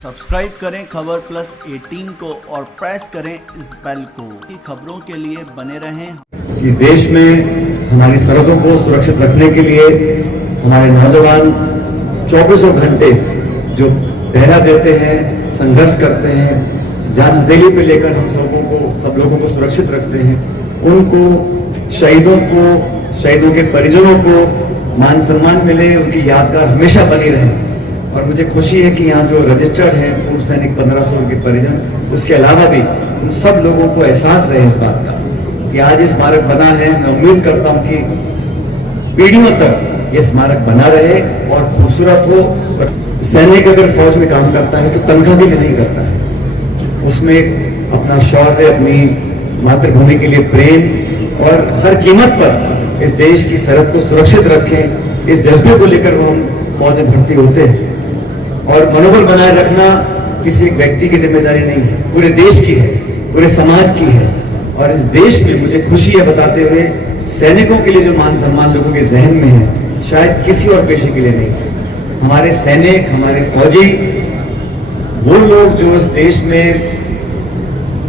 Subscribe करें खबर plus 18 को और प्रेस करें इस बेल को। खबरों के लिए बने रहें। इस देश में हमारी सरहदों को सुरक्षित रखने के लिए हमारे नौजवान 24 घंटे जो पहरा देते हैं, संघर्ष करते हैं, जान हथेली पे लेकर हम सब लोगों को सुरक्षित रखते हैं। उनको, शहीदों के परिजनों को मान सम्मान मिले, उनकी यादगार हमेशा बनी रहे। और मुझे खुशी है कि यहाँ जो रजिस्टर्ड हैं पूर्व सैनिक 1500 के परिजन, उसके अलावा भी उन सब लोगों को एहसास रहे इस बात का कि आज ये स्मारक बना है। मैं उम्मीद करता हूँ कि पीढ़ियों तक ये स्मारक बना रहे और खूबसूरत हो। और सैनिक अगर फौज में काम करता है तो तनख्वाह के लिए नहीं करता है, उसमें अपना शौर्य, अपनी मातृभूमि के लिए प्रेम और हर कीमत पर इस देश की सरहद को सुरक्षित रखें, इस जज्बे को लेकर वो हम फौज में भर्ती होते हैं। और मनोबल बनाए रखना किसी एक व्यक्ति की जिम्मेदारी नहीं है, पूरे देश की है, पूरे समाज की है। और इस देश में मुझे खुशी है बताते हुए, सैनिकों के लिए जो मान सम्मान लोगों के जहन में है, शायद किसी और पेशे के लिए नहीं है। हमारे सैनिक, हमारे फौजी, वो लोग जो इस देश में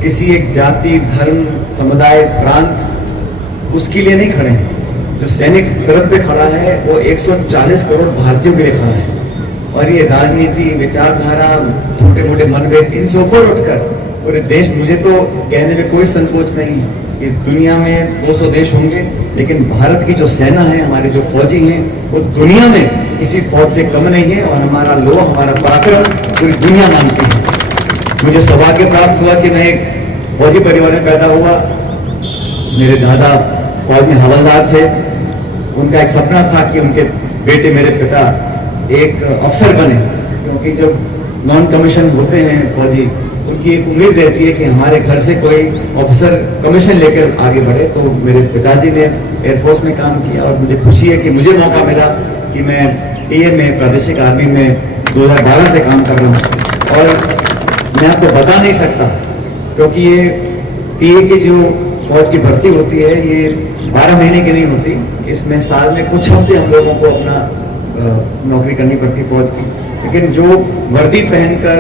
किसी एक जाति, धर्म, समुदाय, प्रांत उसके लिए नहीं खड़े हैं। जो सैनिक सरहद पे खड़ा है वो 140 करोड़ भारतीयों के लिए खड़ा है। और ये राजनीति, विचारधारा, छोटे मोटे मनभेद, इनसे ऊपर उठकर पूरे देश, मुझे तो कहने में कोई संकोच नहीं है कि दुनिया में 200 देश होंगे, लेकिन भारत की जो सेना है, हमारे जो फौजी हैं, वो दुनिया में किसी फौज से कम नहीं है। और हमारा लोह, हमारा पराक्रम पूरी दुनिया मानती है। मुझे सौभाग्य प्राप्त हुआ कि मैं एक फौजी परिवार में पैदा हुआ। मेरे दादा फौज में हवलदार थे। उनका एक सपना था कि उनके बेटे, मेरे पिता, एक अफसर बने, क्योंकि जब नॉन कमीशन होते हैं फौजी, उनकी एक उम्मीद रहती है कि हमारे घर से कोई ऑफिसर कमीशन लेकर आगे बढ़े। तो मेरे पिताजी ने एयरफोर्स में काम किया और मुझे खुशी है कि मुझे मौका मिला कि मैं टीए में, प्रादेशिक आर्मी में 2012 से काम कर रहा हूँ। और मैं आपको बता नहीं सकता, क्योंकि ये टीए की जो फौज की भर्ती होती है, ये 12 महीने की नहीं होती। इसमें साल में कुछ हफ्ते हम लोगों को अपना नौकरी करनी पड़ती फौज की। लेकिन जो वर्दी पहनकर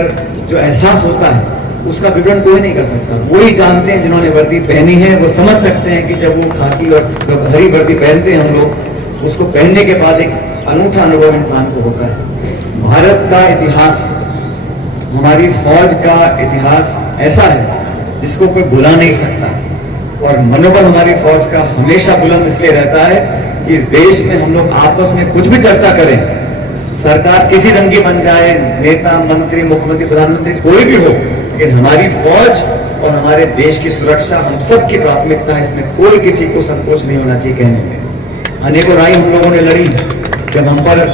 जो एहसास होता है, उसका विवरण कोई नहीं कर सकता। वो ही जानते हैं जिन्होंने वर्दी पहनी है, वो समझ सकते हैं कि जब वो खाकी और हरी वर्दी पहनते हैं हम लोग, उसको पहनने के बाद एक अनूठा अनुभव इंसान को होता है। भारत का इतिहास, हमारी फौज का इतिहास ऐसा है जिसको कोई भुला नहीं सकता। और मनोबल हमारी फौज का हमेशा बुलंद इसलिए रहता है कि इस देश में हम लोग आपस में कुछ भी चर्चा करें, सरकार किसी रंग की बन जाए, नेता, मंत्री, मुख्यमंत्री, प्रधानमंत्री, कोई भी हो, लेकिन हमारी फौज और हमारे देश की सुरक्षा हम सबकी प्राथमिकता है। इसमें कोई किसी को संकोच नहीं होना चाहिए कहने में। अनेकों लड़ाई हम लोगों ने लड़ी। जब हम पर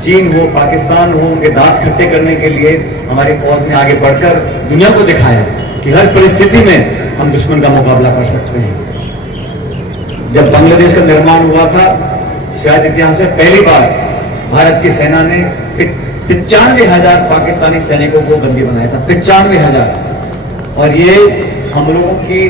चीन हो, पाकिस्तान हो, उनके दांत खट्टे करने के लिए हमारी फौज ने आगे बढ़कर दुनिया को दिखाया कि हर परिस्थिति में हम दुश्मन का मुकाबला कर सकते हैं। जब बांग्लादेश का निर्माण हुआ था, शायद इतिहास में पहली बार भारत की सेना ने 95,000 पाकिस्तानी सैनिकों को बंदी बनाया था। 95,000। और ये हम लोगों की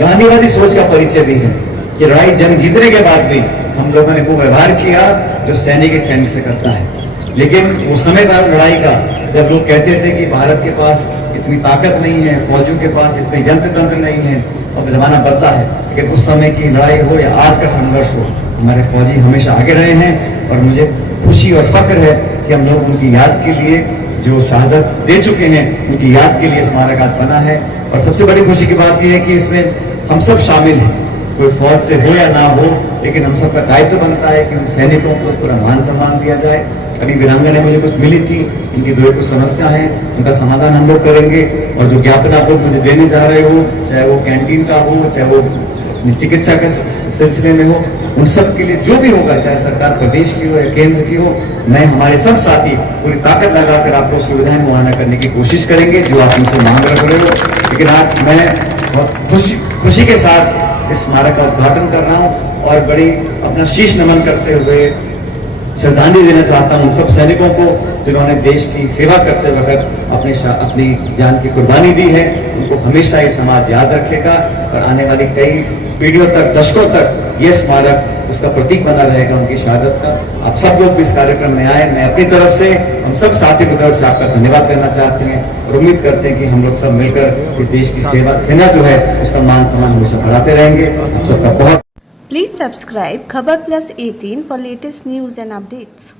गांधीवादी सोच का परिचय भी है कि लड़ाई, जंग जीतने के बाद भी हम लोगों ने वो व्यवहार किया जो सैनिक एक सैनिक से करता है। लेकिन वो समय था लड़ाई का जब लोग कहते थे कि भारत के पास इतनी ताकत नहीं है, फौजियों के पास इतने यंत्र तंत्र नहीं है। अब जमाना बदला है, लेकिन उस समय की लड़ाई हो या आज का संघर्ष हो, हमारे फौजी हमेशा आगे रहे हैं। और मुझे खुशी और फक्र है कि हम लोग उनकी याद के लिए जो शहादत दे चुके हैं, उनकी याद के लिए स्मारक आज बना है। और सबसे बड़ी खुशी की बात यह है कि इसमें हम सब शामिल हैं, कोई फौज से हो या ना हो, लेकिन हम सबका दायित्व बनता है कि उन सैनिकों को पूरा मान सम्मान दिया जाए। अभी वीरांगना मुझे कुछ मिली थी, इनकी दो कुछ समस्या है, उनका समाधान हम लोग करेंगे। और जो ज्ञापन आप लोग मुझे देने जा रहे हो, चाहे वो कैंटीन का हो, चाहे वो चिकित्सा के सिलसिले में हो, उन सब के लिए जो भी होगा, चाहे सरकार प्रदेश की हो या केंद्र की हो, मैं, हमारे सब साथी पूरी ताकत लगाकर आप लोग सुविधाएं मुहैया करने की कोशिश करेंगे जो आप मुझसे मांग रख रहे हो। लेकिन आज मैं बहुत खुशी के साथ इस स्मारक का उद्घाटन कर रहा हूँ और बड़ी अपना शीश नमन करते हुए श्रद्धांजलि देना चाहता हूं सब सैनिकों को जिन्होंने देश की सेवा करते वक्त अपनी जान की कुर्बानी दी है। उनको हमेशा ये समाज याद रखेगा और आने वाली कई पीढ़ियों तक, दशकों तक ये स्मारक उसका प्रतीक बना रहेगा उनकी शहादत का। आप सब लोग भी इस कार्यक्रम में आए, मैं अपनी तरफ से, हम सब साथियों की तरफ से आपका धन्यवाद करना चाहते हैं और उम्मीद करते हैं कि हम लोग सब मिलकर इस देश की सेना जो है उसका मान सम्मान हमेशा बढ़ाते रहेंगे। आप सबका बहुत Please subscribe Khabar Plus 18 for latest news and updates.